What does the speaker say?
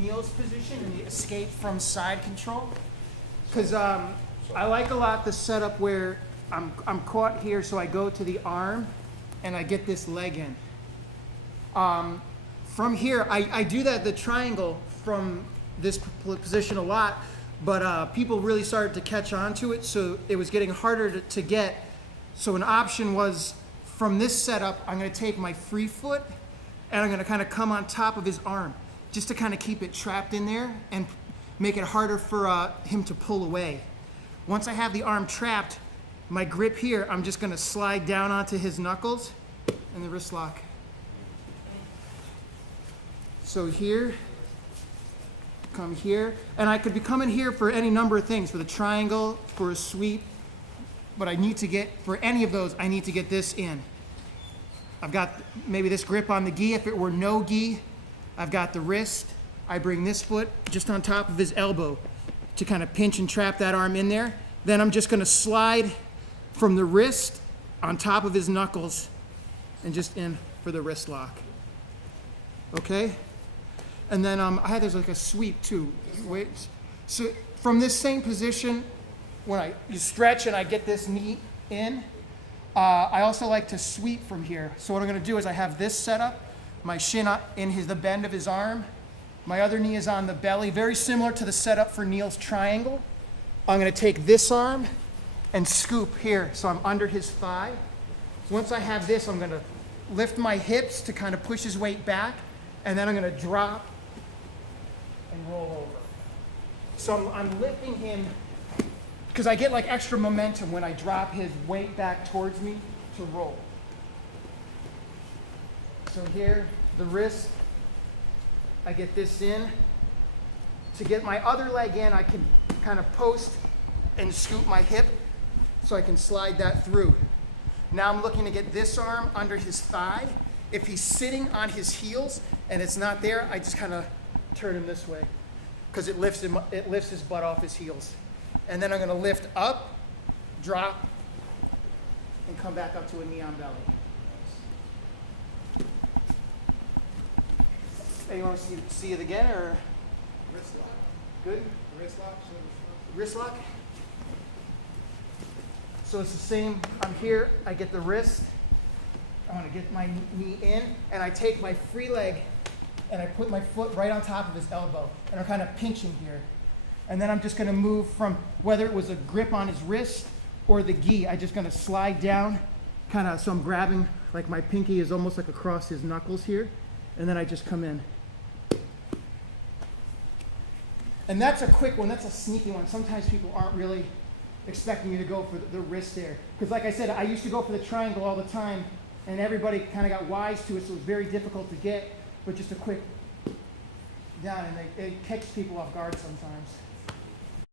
Neil's position and the escape from side control. Because I like a lot the setup where I'm caught here, so I go to the arm and I get this leg in. From here, I do the triangle from this position a lot, but people really started to catch on to it, so it was getting harder to get. So an option was, from this setup, I'm going to take my free foot and I'm going to kind of come on top of his arm, just to kind of keep it trapped in there and make it harder for him to pull away. Once I have the arm trapped, my grip here, I'm just going to slide down onto his knuckles and the wrist lock. So here, come here, and I could be coming here for any number of things, for the triangle, for a sweep, but I need to get, for any of those, I need to get this in. I've got maybe this grip on the gi. If it were no gi, I've got the wrist. I bring this foot just on top of his elbow to kind of pinch and trap that arm in there. Then I'm just going to slide from the wrist on top of his knuckles and just in for the wrist lock. Okay? And then there's like a sweep too. Wait. So from this same position, when you stretch and I get this knee in, I also like to sweep from here. So what I'm going to do is I have this set up, my shin in the bend of his arm. My other knee is on the belly, very similar to the setup for Neil's triangle. I'm going to take this arm and scoop here, so I'm under his thigh. Once I have this, I'm going to lift my hips to kind of push his weight back, and then I'm going to drop and roll over. So I'm lifting him because I get like extra momentum when I drop his weight back towards me to roll. So here, the wrist, I get this in. To get my other leg in, I can kind of post and scoop my hip so I can slide that through. Now I'm looking to get this arm under his thigh. If he's sitting on his heels and it's not there, I just kind of turn him this way because it lifts his butt off his heels. And then I'm going to lift up, drop, and come back up to a knee on belly. Hey, you want to see it again, or? Wrist lock. Good? Wrist lock. Wrist lock? So it's the same. I'm here, I get the wrist. I want to get my knee in, and I take my free leg, and I put my foot right on top of his elbow, and I'm kind of pinching here. And then I'm just going to move from, whether it was a grip on his wrist or the gi, I'm just going to slide down, kind of, so I'm grabbing, like my pinky is almost like across his knuckles here, and then I just come in. And that's a quick one, that's a sneaky one. Sometimes people aren't really expecting you to go for the wrist there. Because like I said, I used to go for the triangle all the time, and everybody kind of got wise to it, so it was very difficult to get, but just a quick down, and it catches people off guard sometimes.